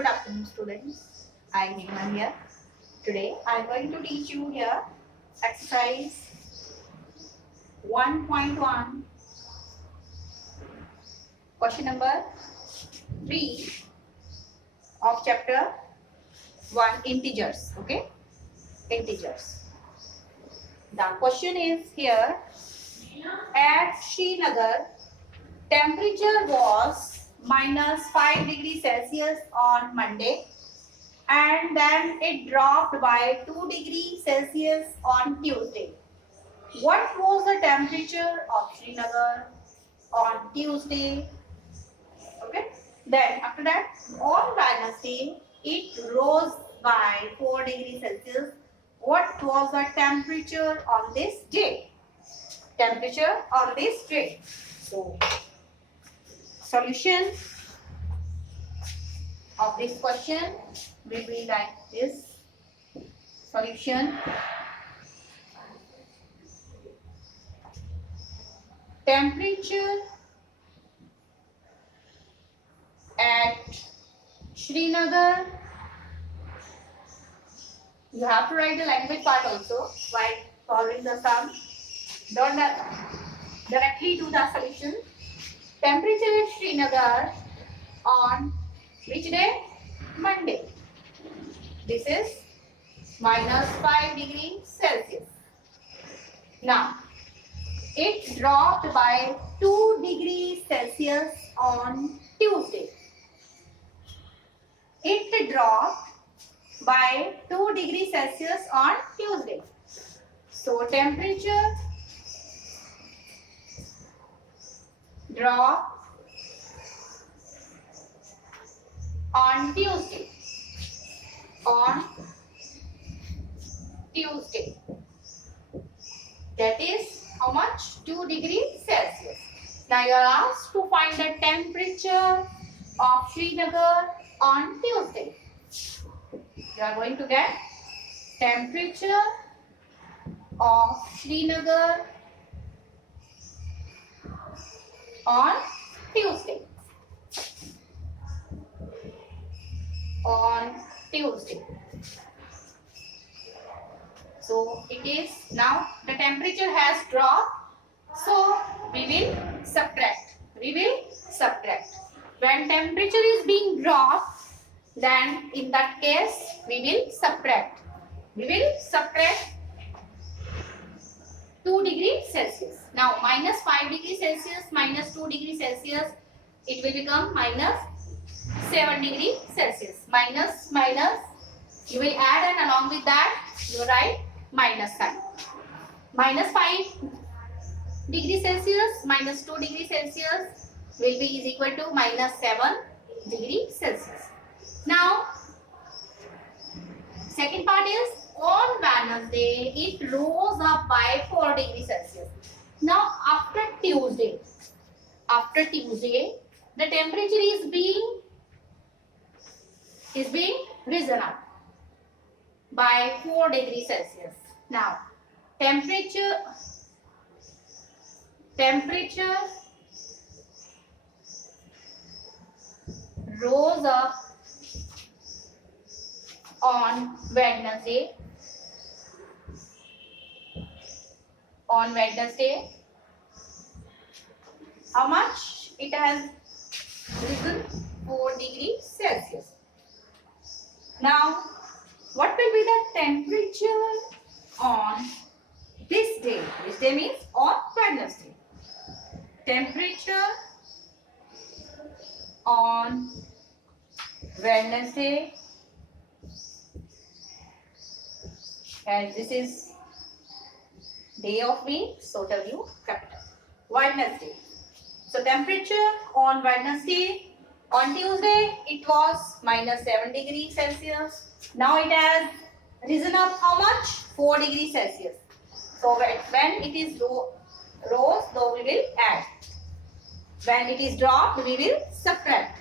Good afternoon, students. I am Neema here. Today I am going to teach you here exercise 1.1, question number 3 of chapter 1, integers. Okay, integers. The question is here: at Srinagar, temperature was -5 degrees Celsius on Monday, and then it dropped by 2 degrees Celsius on Tuesday. What was the temperature of Srinagar on Tuesday? Okay. Then after that, on Wednesday, it rose by 4 degrees Celsius. What was the temperature on this day? Temperature on this day. So, solution of this question will be like this. Solution: temperature at Srinagar. You have to write the language part also while solving the sum. Don't directly do the solution. Temperature at Srinagar on which day? Monday. This is -5 degrees Celsius. Now, it dropped by 2 degrees Celsius on Tuesday. It dropped by 2 degrees Celsius on Tuesday. So, temperature drop on Tuesday. On Tuesday. That is how much? 2 degrees Celsius. Now you are asked to find the temperature of Srinagar on Tuesday. You are going to get temperature of Srinagar on Tuesday. On Tuesday. So it is now the temperature has dropped. So we will subtract. We will subtract. When temperature is being dropped, then in that case we will subtract. We will subtract 2 degrees Celsius. Now -5 degrees Celsius minus 2 degrees Celsius, it will become -7 degrees Celsius. Minus, you will add, and along with that you write minus sign. -5 degrees Celsius minus 2 degrees Celsius will be is equal to -7 degrees Celsius. Now, second part is on Wednesday, it rose up by 4 degrees Celsius. Now, after Tuesday, the temperature is being risen up by 4 degrees Celsius. Now, temperature rose up on Wednesday. On Wednesday, how much? It has risen 4 degrees Celsius. Now, what will be the temperature on this day? This day means on Wednesday. Temperature on Wednesday, and this is day of week, so W capital. Wednesday. So temperature on Wednesday, on Tuesday it was -7 degrees Celsius. Now it has risen up how much? 4 degrees Celsius. So when it is rose, though we will add. When it is dropped, we will subtract.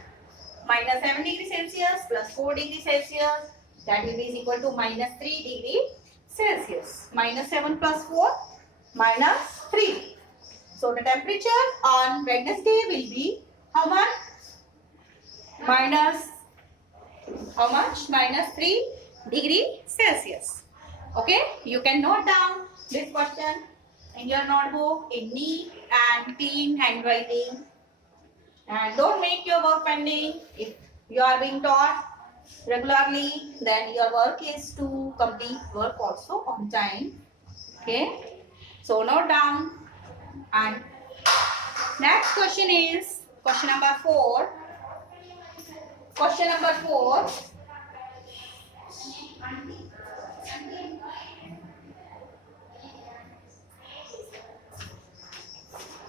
-7 degrees Celsius plus 4 degrees Celsius, that will be equal to -3 degrees Celsius. -7 plus 4, -3. So the temperature on Wednesday will be how much? How much? -3 degrees Celsius. Okay, you can note down this question in your notebook in neat and clean handwriting. And don't make your work pending. If you are being taught regularly, then your work is to complete work also on time. Okay, so note down. And next question is question number 4. Question number 4.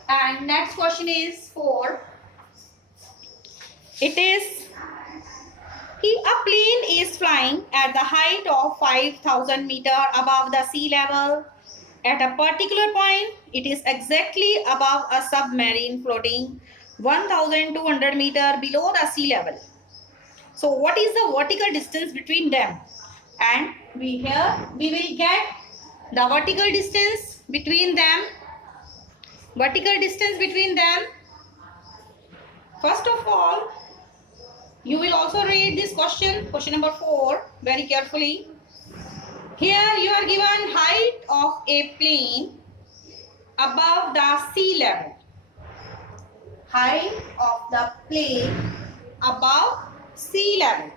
And next question is 4. It is a plane is flying at the height of 5,000 meter above the sea level. At a particular point, it is exactly above a submarine floating 1,200 meter below the sea level. So what is the vertical distance between them? And we will get the vertical distance between them. First of all, you will also read this question number 4, very carefully. Here you are given height of a plane above the sea level. Height of the plane above sea level.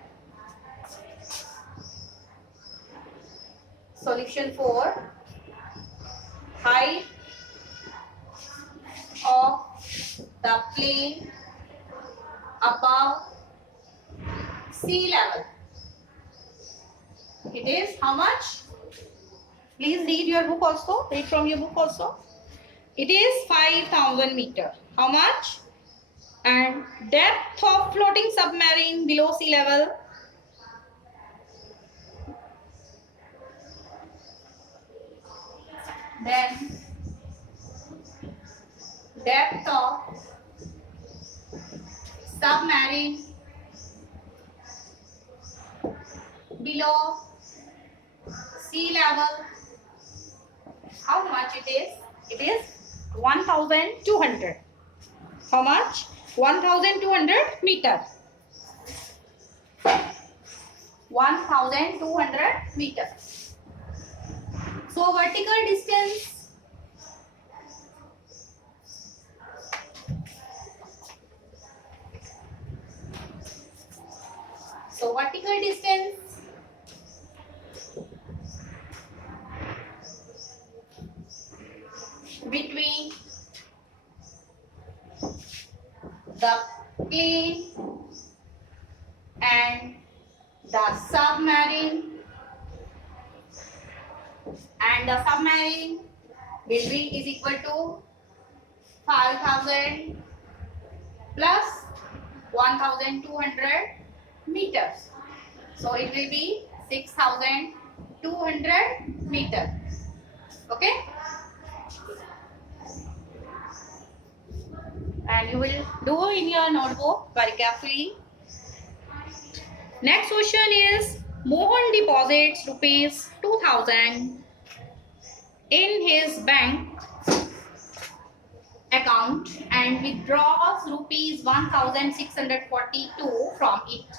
Solution 4. Height of the plane above sea level. It is how much? Please read your book also. Read from your book also. It is 5,000 meter. How much? And depth of floating submarine below sea level? Then depth of submarine below sea level. How much it is? It is 1,200. How much? 1,200 meter. 1,200 meter. So vertical distance between the plane and the submarine between is equal to 5,000 plus 1,200 meters. So it will be 6,200 meters. Okay? And you will do in your notebook very carefully. Next question is, Mohan deposits rupees 2,000 in his bank account and withdraws rupees 1,642 from it.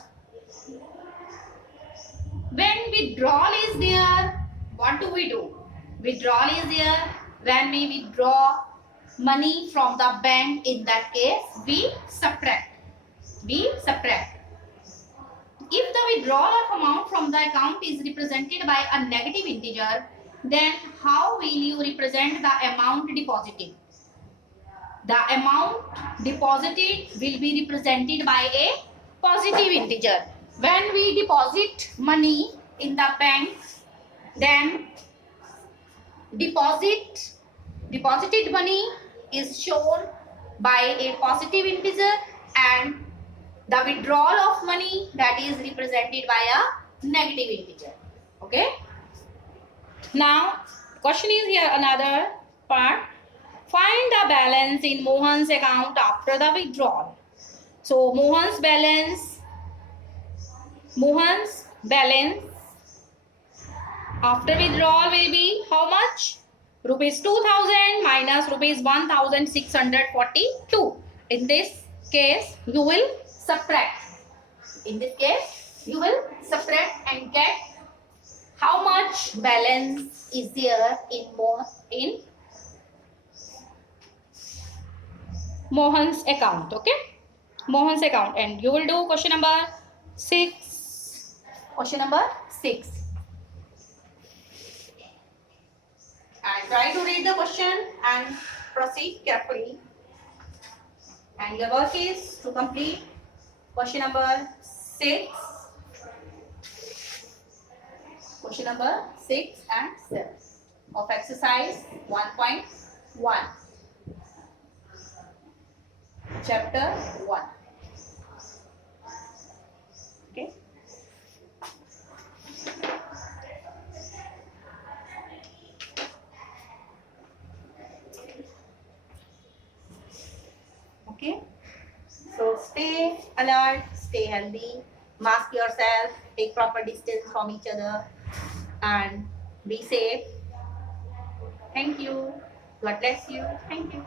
When withdrawal is there, what do we do? Withdrawal is there when we withdraw money from the bank. In that case, we subtract. If the withdrawal of amount from the account is represented by a negative integer, then how will you represent the amount deposited? The amount deposited will be represented by a positive integer. When we deposit money in the bank, then deposited money is shown by a positive integer and the withdrawal of money, that is represented by a negative integer. Okay. Now question is here another part. Find the balance in Mohan's account after the withdrawal. So Mohan's balance after withdrawal will be how much? Rupees 2,000 minus rupees 1,642. In this case, you will subtract. you will subtract and get how much balance is there in Mohan's account. Okay, Mohan's account, and you will do question number 6. Question number 6. And try to read the question and proceed carefully. And your work is to complete question number 6. Question number 6 and 7 of exercise 1.1. Chapter 1. Okay. Okay. So stay alert, stay healthy, mask yourself, take proper distance from each other, and be safe. Thank you. God bless you. Thank you.